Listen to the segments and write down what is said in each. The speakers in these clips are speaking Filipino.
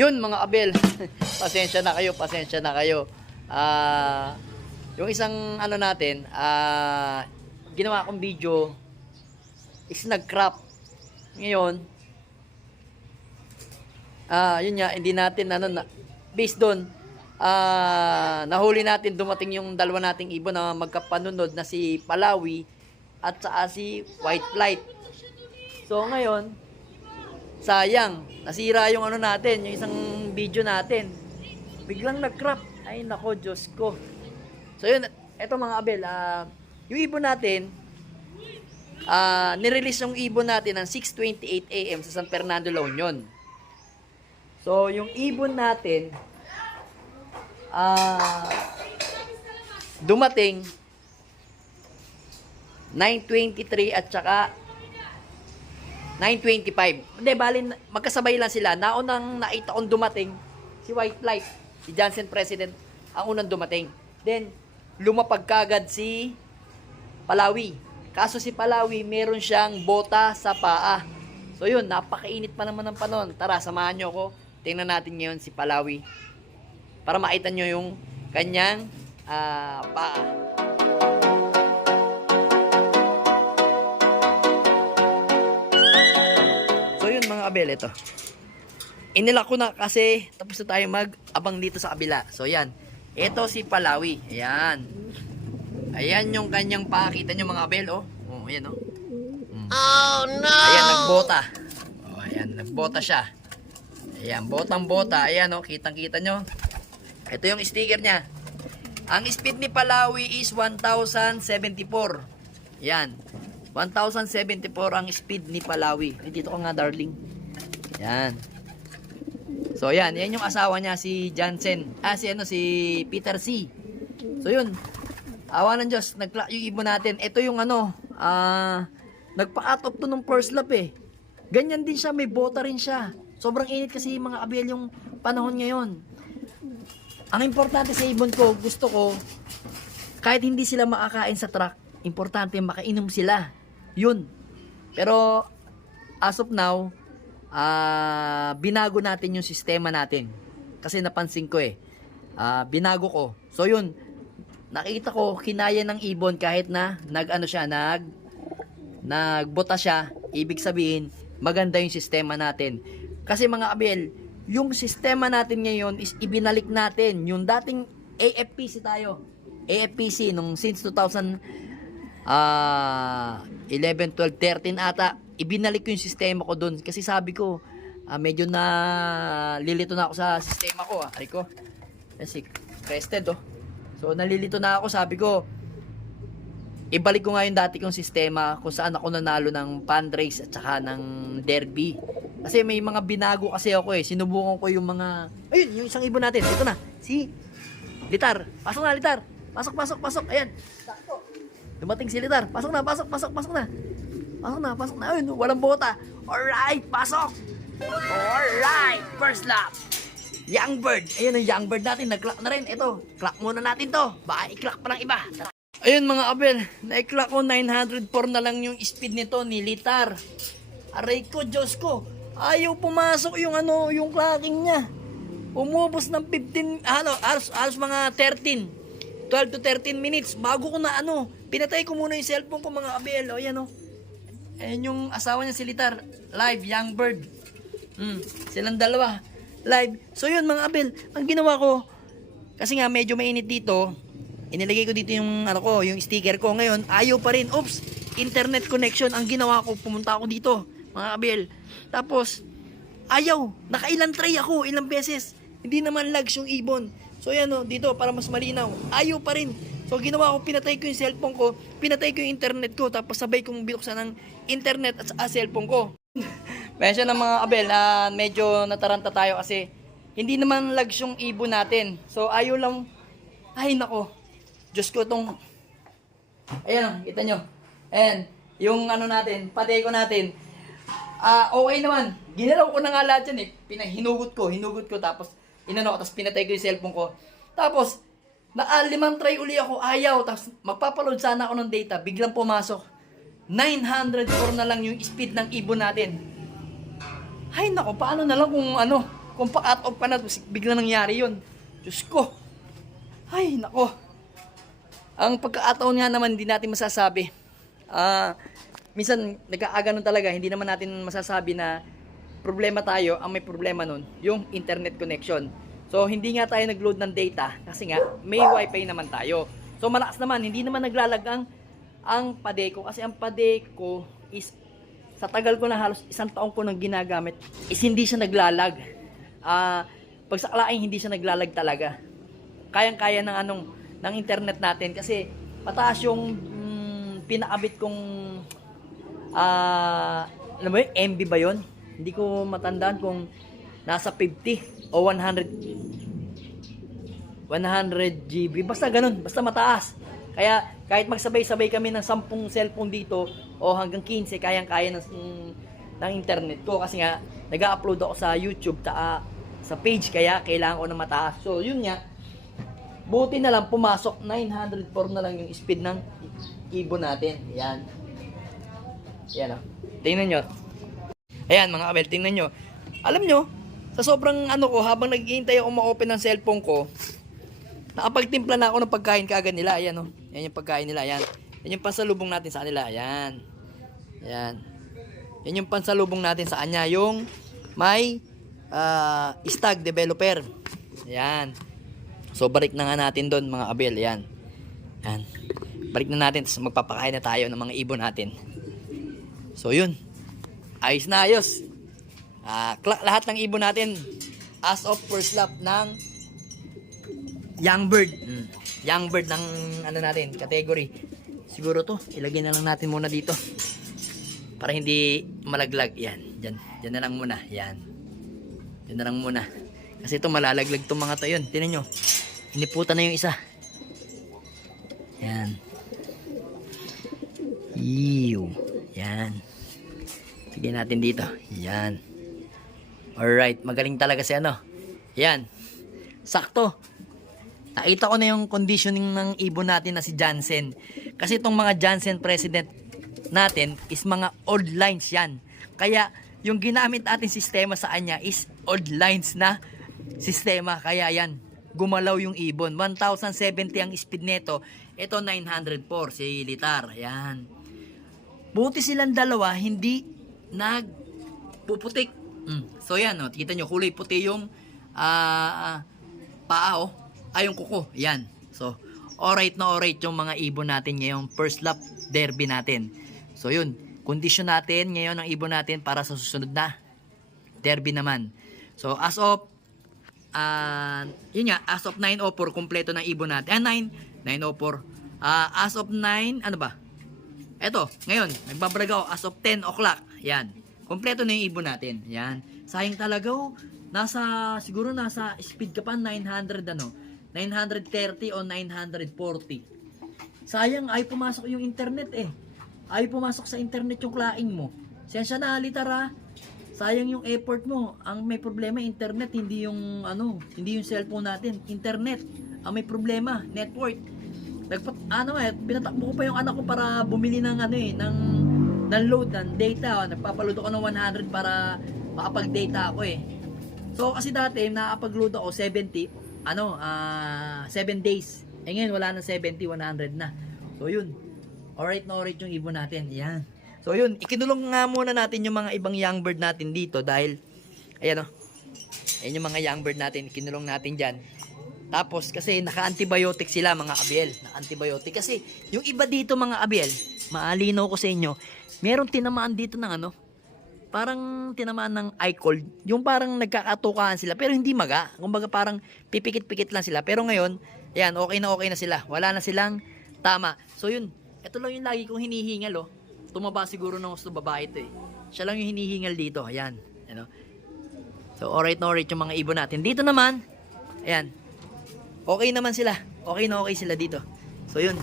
Yun mga abel, pasensya na kayo, pasensya na kayo. Yung isang ano natin, ginawa kong video is nag-crop. Ngayon, yun nga, hindi natin based doon, nahuli natin, dumating yung dalawa nating ibon na magkapanunod na si Palawi at saka si White Flight. So ngayon, sayang, nasira yung ano natin, yung isang video natin. Biglang nag-crop. Ay nako, Diyos ko. So yun, eto mga abel, yung ibon natin, nirelease yung ibon natin ng 6:28 AM sa San Fernando, La Union. So yung ibon natin, dumating 9:23 at saka 9:25. Hindi, bali, magkasabay lang sila. Naunang nakita kong dumating, si White Flight, si Johnson President, ang unang dumating. Then, lumapag kagad si Palawi. Kaso si Palawi, meron siyang bota sa paa. So yun, napakainit pa naman ng panahon. Tara, samahan nyo ako. Tingnan natin ngayon si Palawi. Para makita nyo yung kanyang paa. Mga abel, ito. Inilak ko na kasi tapos na tayo mag-abang dito sa kabila. So, yan. Ito si Palawi. Ayan. Ayan yung kanyang pakita nyo mga abel, oh. Oh, ayan, oh. Oh, no! Ayan, nagbota. Oh, ayan, nagbota siya. Ayan, botang-bota. Ayan, oh. Kitang-kita nyo. Ito yung sticker niya. Ang speed ni Palawi is 1,074. Ayan. 1,074 ang speed ni Palawi. Dito ko nga, darling. Yan. So, yan. Yan yung asawa niya, si Jansen. Si Peter C. So, yun. Awa ng Diyos. Yung ibon natin. Ito yung nagpa-cut off to nung first lap eh. Ganyan din siya. May bota rin siya. Sobrang init kasi mga abel yung panahon ngayon. Ang importante sa ibon ko, gusto ko, kahit hindi sila makakain sa truck, importante makainom sila. Yun. Pero as of now, binago natin yung sistema natin. Kasi napansin ko binago ko. So yun, nakita ko kinaya ng ibon kahit na nagbota siya. Ibig sabihin, maganda yung sistema natin. Kasi mga abel, yung sistema natin ngayon is ibinalik natin yung dating AFPC tayo. AFPC nung since 11, 12, 13 ata, ibinalik ko yung sistema ko doon. Kasi sabi ko, medyo na lilito na ako sa sistema ko. Ay ko, kasi crested oh. So nalilito na ako, sabi ko, ibalik ko nga yung dati kong sistema kung saan ako nanalo ng fundraise at saka ng derby. Kasi may mga binago kasi ako sinubukan ko yung mga, ayun, yung isang ibon natin, ito na, si Litar. Pasok na, Litar. Pasok. Ayan. Sakto. Dumating si Litar. Pasok na. Pasok na. Ayun, walang bota. Alright, pasok. Alright, first lap. Young bird. Ayun ang young bird natin. Nag-clock na rin. Ito, clock muna natin to. Baka i-clock pa ng iba. Ayun mga abel, na-clock ko 904 na lang yung speed nito ni Litar. Aray ko, Diyos ko. Ayaw pumasok yung yung clocking niya. Umubos ng 15, halos mga 12 to 13 minutes bago ko na pinatay ko muna yung cellphone ko mga abel. O yan ayan yung asawa niya si Litar, live, young bird. Silang dalawa, live. So yun mga abel, ang ginawa ko, kasi nga medyo mainit dito, inilagay ko dito yung yung sticker ko. Ngayon, ayaw pa rin. Oops, internet connection. Ang ginawa ko, pumunta ako dito, mga abel. Tapos, ayaw. Nakailang try ako, ilang beses. Hindi naman lags yung ibon. So yan dito para mas malinaw. Ayaw pa rin. So ginawa ko, pinatay ko yung cellphone ko, pinatay ko yung internet ko, tapos sabay kong binuksan ng internet at cellphone ko. Medyo ng mga abel, medyo nataranta tayo kasi hindi naman lags yung ibon natin. So ayaw lang, ay nako, Diyos ko itong, ayan kita nyo. Ayan, yung natin, patay ko natin. Okay naman, ginalaw ko na nga lahat yan hinugot ko, tapos tapos pinatay ko yung cellphone ko. Tapos, 5 try uli ako, ayaw. Tapos, magpapaload sana ako ng data, biglang pumasok. 904 na lang yung speed ng ibon natin. Ay nako, paano na lang kung Kung pa-cut off ka na, bigla nangyari yun. Diyos ko. Ay, nako. Ang pagkakataon nga naman, hindi natin masasabi. Minsan, nag-aaganon talaga, hindi naman natin masasabi na problema tayo, ang may problema nun, yung internet connection. So, hindi nga tayo nag-load ng data, kasi nga, may wifi naman tayo. So, malakas naman, hindi naman naglalag ang Padeco, kasi ang Padeco is, sa tagal ko na halos 1 taon ko nang ginagamit, is hindi siya naglalag. Pag sa klaing, hindi siya naglalag talaga. Kayang-kaya ng internet natin, kasi mataas yung pinakabit kong alam mo yun, MB ba yun? Hindi ko matandaan kung nasa 50 o 100 GB, basta ganun, basta mataas. Kaya kahit magsabay-sabay kami ng 10 cellphone dito o hanggang 15, kayang-kaya ng internet ko, kasi nga nag-upload ako sa YouTube sa page, kaya kailangan ko na mataas. So yun nga, buti na lang pumasok 904 na lang yung speed ng ibon natin. Yan. Yan o. Tingnan nyo. Ayan mga kabel, tingnan nyo. Alam nyo, sa sobrang habang naghihintay ako ma-open ng cellphone ko, nakapagtimpla na ako ng pagkain kaagad nila. Ayan o. Yan yung pagkain nila. Ayan. Yan yung pansalubong natin sa kanila. Ayan. Ayan. Yan yung pansalubong natin sa kanya. Yung may stag developer. Ayan. So, balik na nga natin doon mga kabel. Ayan. Ayan. Balik na natin. Tapos magpapakain na tayo ng mga ibon natin. So, yun. Ayos na ayos. Lahat ng ibon natin as of first lap ng young bird. Young bird ng natin, category. Siguro to, ilagay na lang natin muna dito. Para hindi malaglag. Yan. Diyan na lang muna. Yan. Diyan na lang muna. Kasi ito malalaglag itong mga to. Yun, tinan nyo. Iniputan na yung isa. Yan. Ew. Yan. Sige natin dito. Yan. Alright. Magaling talaga si Yan. Sakto. Nakita ko na yung conditioning ng ibon natin na si Jansen. Kasi itong mga Jansen President natin is mga old lines yan. Kaya yung ginamit natin sistema sa kanya is old lines na sistema. Kaya yan. Gumalaw yung ibon. 1070 ang speed nito. Ito 904 si Litar. Yan. Buti silang dalawa hindi nagpuputik. So yan, no, kita nyo, kulay puti yung paa, yung kuko. Yan. So, alright na alright yung mga ibon natin ngayong first lap derby natin. So yun, kondisyon natin ngayon ang ibon natin para sa susunod na derby naman. So as of yun nga, as of 9:04 kumpleto ng ibon natin. 9:04. As of 9, ano ba? Eto, ngayon, nagbabrag ako as of 10 o'clock. Yan. Kompleto na yung ibon natin. Yan. Sayang talaga siguro nasa speed ka pa 930 o 940. Sayang, ay pumasok yung internet Ay pumasok sa internet yung klaing mo. Sensya na, Litara. Sayang yung effort mo. Ang may problema internet, hindi yung hindi yung cellphone natin. Internet. Ang may problema, network. Pinatakbo ko pa yung anak ko para bumili ng ng load ng data. Nagpapaload ako ng 100 para makapag-data ako So kasi dati nakapag-load ako 70, 7 days. Ngayon wala nang 70, 100 na. So yun. Alright na alright yung ibon natin. Yan. So yun, ikinulong nga muna natin yung mga ibang young bird natin dito dahil ayan yung mga young bird natin, ikinulong natin diyan. Tapos kasi naka-antibiotic sila mga abiel. Naka-antibiotic kasi yung iba dito mga abiel, maalinaw ko sa inyo, meron tinamaan dito ng parang tinamaan ng eye cold. Yung parang nagkakatukaan sila pero hindi maga. Kumbaga parang pipikit-pikit lang sila. Pero ngayon, ayan, okay na sila. Wala na silang tama. So yun, ito lang yung lagi kong hinihingal Tumaba siguro ng gusto babae ito Siya lang yung hinihingal dito. Ayan. So alright na alright yung mga ibon natin. Dito naman, ayan. Okay naman sila. Okay na okay sila dito. So yun.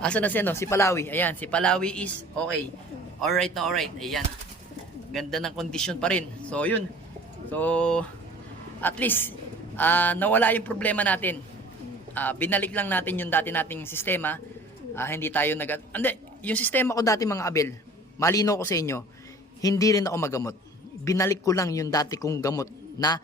Asa na si Palawi? Ayan, si Palawi is okay. Alright na alright. Ayan. Ganda ng condition pa rin. So yun. So at least nawala yung problema natin. Binalik lang natin yung dati nating sistema. Hindi tayo yung sistema ko dati mga abel, malino ko sa inyo, hindi rin ako magamot. Binalik ko lang yung dati kong gamot na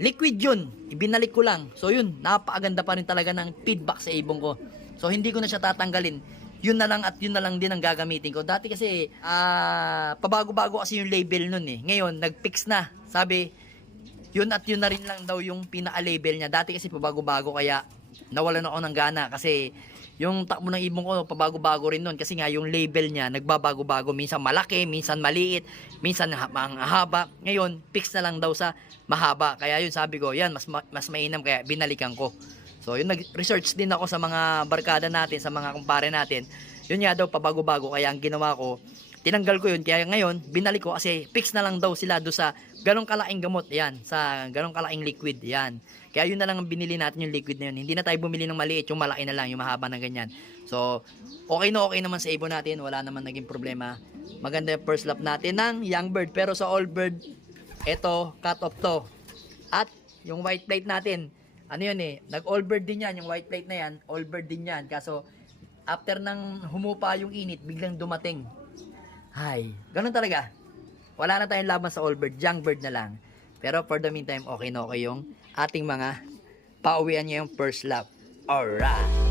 liquid yun. Ibinalik ko lang. So yun, napakaganda pa rin talaga ng feedback sa ibon ko. So hindi ko na siya tatanggalin. Yun na lang at yun na lang din ang gagamitin ko. Dati kasi, pabago-bago kasi yung label nun eh. Ngayon, nag-fix na. Sabi, yun at yun na rin lang daw yung pinaka-label niya. Dati kasi pabago-bago kaya nawalan ako ng gana kasi yung takbo ng ibon ko pabago-bago rin nun kasi nga yung label niya nagbabago-bago, minsan malaki, minsan maliit, minsan mahaba. Ngayon, fix na lang daw sa mahaba. Kaya yun sabi ko, yan mas mainam kaya binalikan ko. So yun, nag-research din ako sa mga barkada natin, sa mga kumpare natin. Yun nga daw pabago-bago kaya ang ginawa ko, tinanggal ko yun. Kaya ngayon, binalik ko kasi fix na lang daw sila do sa ganong kalaking gamot. Yan, sa ganong kalaking liquid. Yan. Kaya yun na lang ang binili natin yung liquid na yun. Hindi na tayo bumili ng maliit, yung malaki na lang, yung mahaba na ganyan. So, okay naman sa ibon natin. Wala naman naging problema. Maganda yung first lap natin ng young bird. Pero sa old bird, eto, cut off to. At yung white plate natin, ano yun eh, nag-all bird din yan. Yung white plate na yan, all bird din yan. Kaso, after nang humupa yung init, biglang dumating. Ay, ganun talaga. Wala na tayong laban sa all bird, young bird na lang. Pero for the meantime, okay na okay yung ating mga pauwian niya yung first lap. Alright.